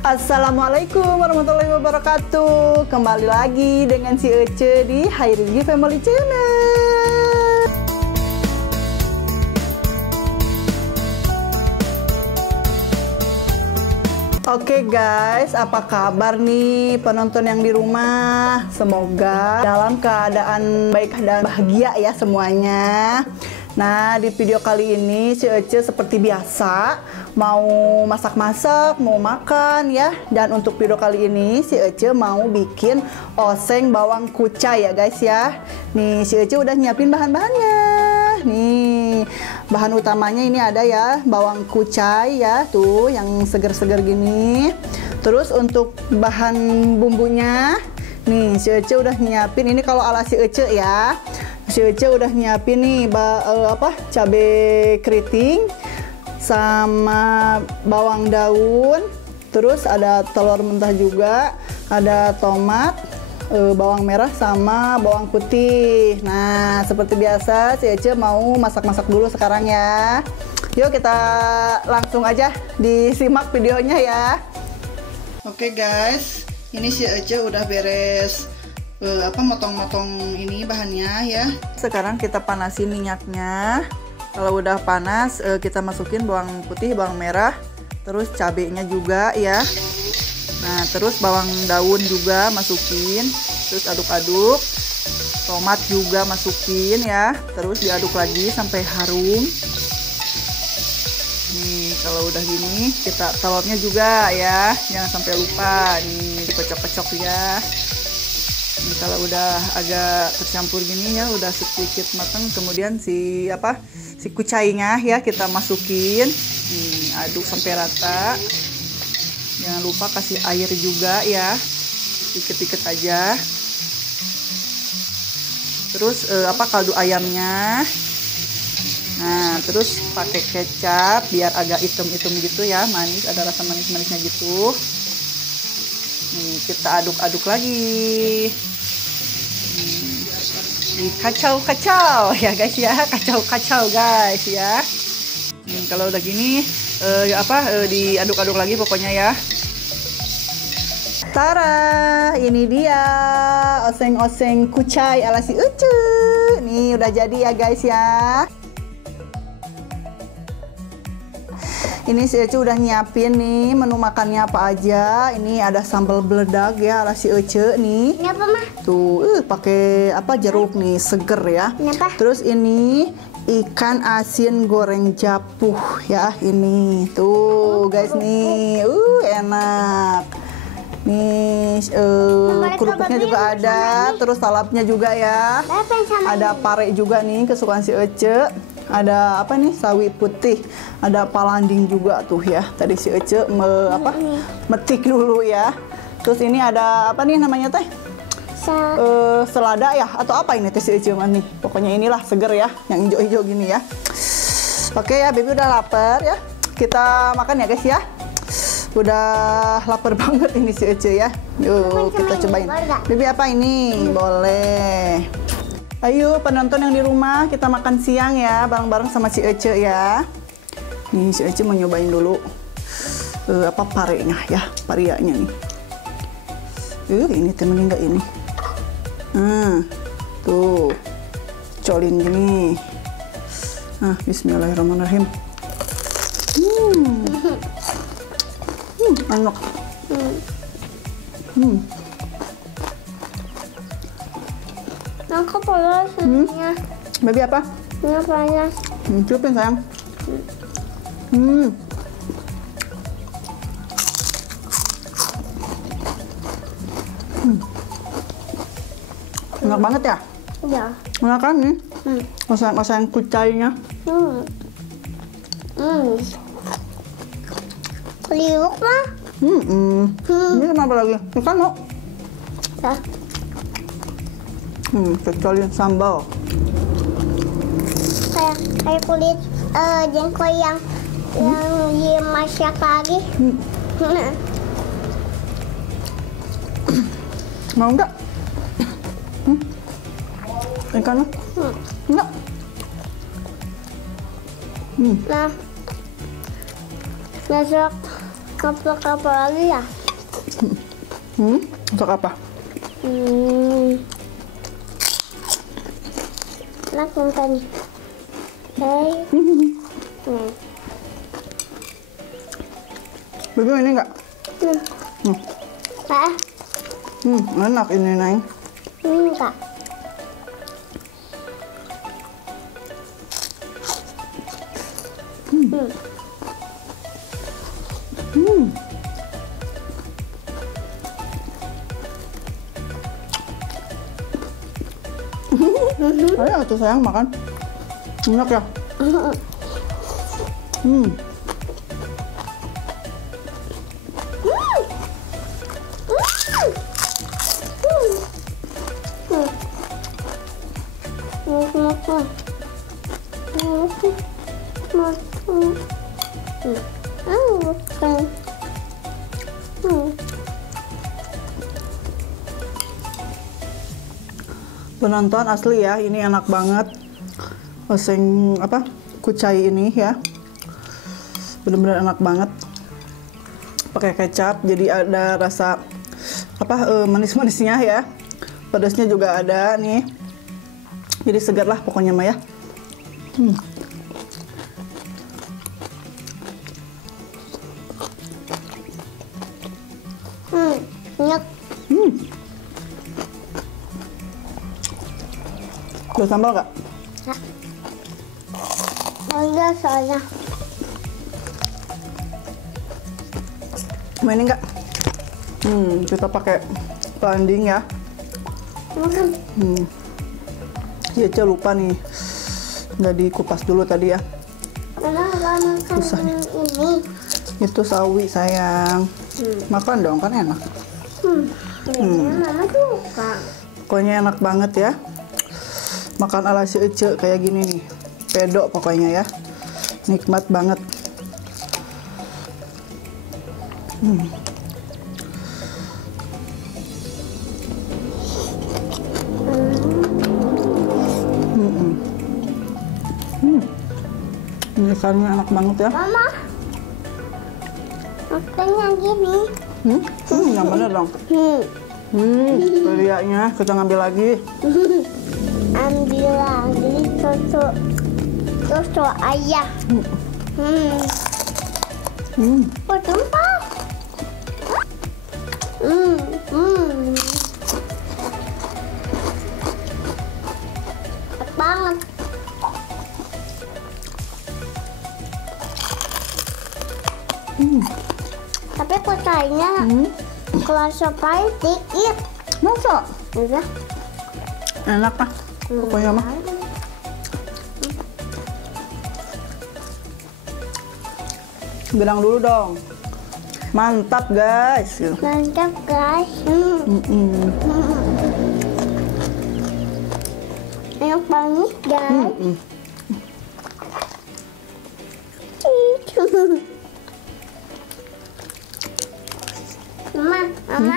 Assalamualaikum warahmatullahi wabarakatuh. Kembali lagi dengan si Ece di Hairigi Family Channel. Oke guys, apa kabar nih penonton yang di rumah? Semoga dalam keadaan baik dan bahagia ya semuanya. Nah, di video kali ini si Ece seperti biasa mau masak-masak, mau makan ya. Dan untuk video kali ini si Ece mau bikin oseng bawang kucai ya guys ya. Nih, si Ece udah nyiapin bahan-bahannya. Nih, bahan utamanya ini ada ya, bawang kucai ya, tuh yang seger-seger gini. Terus untuk bahan bumbunya, nih si Ece udah nyiapin, ini kalau ala si Ece ya. Si Ece udah nyiapin nih cabai keriting sama bawang daun, terus ada telur mentah juga, ada tomat, bawang merah sama bawang putih. Nah, seperti biasa si Ece mau masak-masak dulu sekarang ya. Yuk kita langsung aja disimak videonya ya. Oke guys, ini si Ece udah beres motong-motong ini bahannya ya. Sekarang kita panasin minyaknya. Kalau udah panas kita masukin bawang putih, bawang merah, terus cabenya juga ya. Nah, terus bawang daun juga masukin, terus aduk-aduk. Tomat juga masukin ya, terus diaduk lagi sampai harum. Nih, kalau udah gini kita telurnya juga ya, jangan sampai lupa. Nih, dikocok-kocok ya. Nih, kalau udah agak tercampur gini ya, udah sedikit matang, kemudian si kucainya ya kita masukin. Nih, aduk sampai rata. Jangan lupa kasih air juga ya, dikit-dikit aja. Terus kaldu ayamnya. Nah, terus pakai kecap biar agak hitam-hitam gitu ya, manis, ada rasa manis-manisnya gitu. Nih, kita aduk-aduk lagi. Kacau-kacau ya guys ya, kacau-kacau guys ya. Kalau udah gini diaduk-aduk lagi pokoknya ya. Tara, ini dia oseng-oseng kucai ala si Ece. Nih udah jadi ya guys ya. Ini si Ece udah nyiapin nih menu makannya apa aja. Ini ada sambal beledak ya ala si Ece nih. Ini apa mah? Tuh, pakai jeruk nih, seger ya. Kenapa? Terus ini ikan asin goreng japuh ya, ini. Tuh, guys nih. Enak. Nih, kerupuknya juga ada, terus salapnya juga ya. Ada pare juga nih kesukaan si Ece. Ada sawi putih, ada palanding juga tuh ya. Tadi si Ece metik dulu ya. Terus ini ada namanya teh? Selada ya atau apa ini teh si Ece nih. Pokoknya inilah seger ya, yang hijau-hijau gini ya. Oke ya, Baby udah lapar ya. Kita makan ya guys ya. Udah lapar banget ini si Ece ya. Yuk kita cobain. Baby apa ini? Boleh. Ayo penonton yang di rumah, kita makan siang ya, bareng-bareng sama si Ece ya. Nih si Ece mau nyobain dulu parenya ya, parianya nih. Ini temenin nggak ini? Tuh, colin gini. Bismillahirrahmanirrahim. Enak. Aku panas sebenarnya. Baby apa? Ini panas. Cupin sayang. Enak banget ya? Iya. Enak kan nih? Oseng-oseng kucainya. Liuk mah. Ini kenapa lagi? Ikan mau? Ya. Kecuali sambal. Kayak kulit jengkol yang dimasak lagi. Mau enggak? Ikannya? Enggak. Nah, masak apa lagi ya? Untuk apa? Lakukan. Hey. Bibi ini enggak? Ah, Enak ini, Neng. enggak. Ayo tuh sayang makan. Enak ya? Penonton asli ya, ini enak banget. Oseng apa? Kucai ini ya. Bener-bener enak banget. Pakai kecap jadi ada rasa apa manis-manisnya ya. Pedasnya juga ada nih. Jadi segar lah pokoknya mah ya. Enak. Ada sambal nggak? Ada soalnya. Mau ini nggak? Kita pakai landing ya. Ya, Ece lupa nih, nggak dikupas dulu tadi ya. Susah nih. Ini. Itu sawi sayang. Makan dong, kan enak. Mama suka. Pokoknya enak banget ya. Makan ala si Ece kayak gini nih. Pedo pokoknya ya. Nikmat banget. Ini ikannya enak banget ya. Mama. Makannya gini. Yang bener dong. Beriaknya kita ngambil lagi. Ambil lagi susu ayah. Oh, tumpah. Enak banget. Tapi kucainya kerasa pahit dikit. Masa? Udah. Enak ah. Pokoknya mah. Bilang dulu dong. Mantap guys. Mantap guys. Enak banget guys. Mama.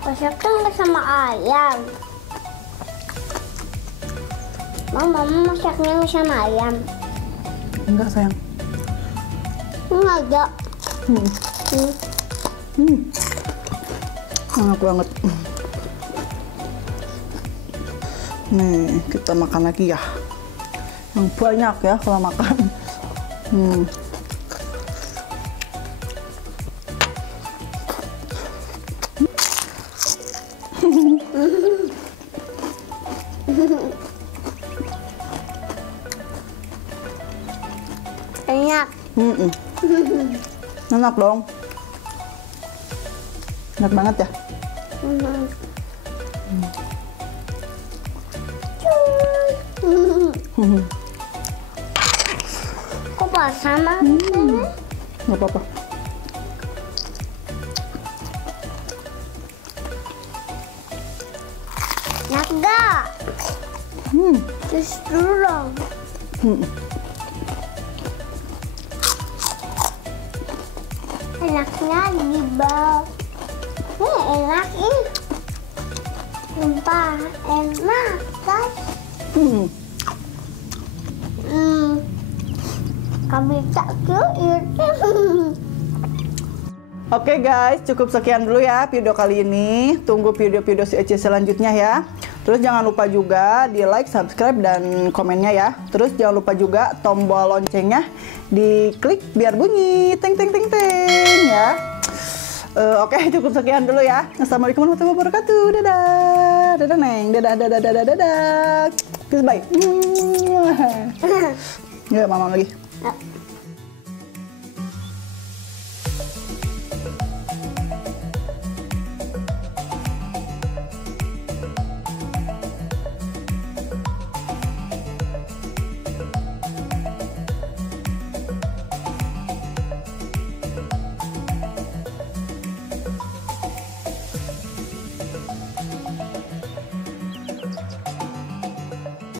Masakkan bersama ayam. Mama masaknya sama ayam. Enggak sayang. Enggak ada. Enak banget. Nih kita makan lagi ya. Yang banyak ya kalau makan. Enak. Enak dong. Enak banget ya. Kok pas sama? Nggak apa-apa. Enak gak? Terus dulu dong. Enaknya di bawah. Enak ini. Sumpah enak guys. Kami tak itu. Oke guys, cukup sekian dulu ya video kali ini. Tunggu video-video si Ece selanjutnya ya. Terus jangan lupa juga di like, subscribe, dan komennya ya. Terus jangan lupa juga tombol loncengnya diklik biar bunyi ting ting ting ting ya. Oke, cukup sekian dulu ya. Assalamualaikum warahmatullahi wabarakatuh. Dadah. Dadah Neng. Dadah dadah dadah dadah. Kiss bye. Ya, mama lagi.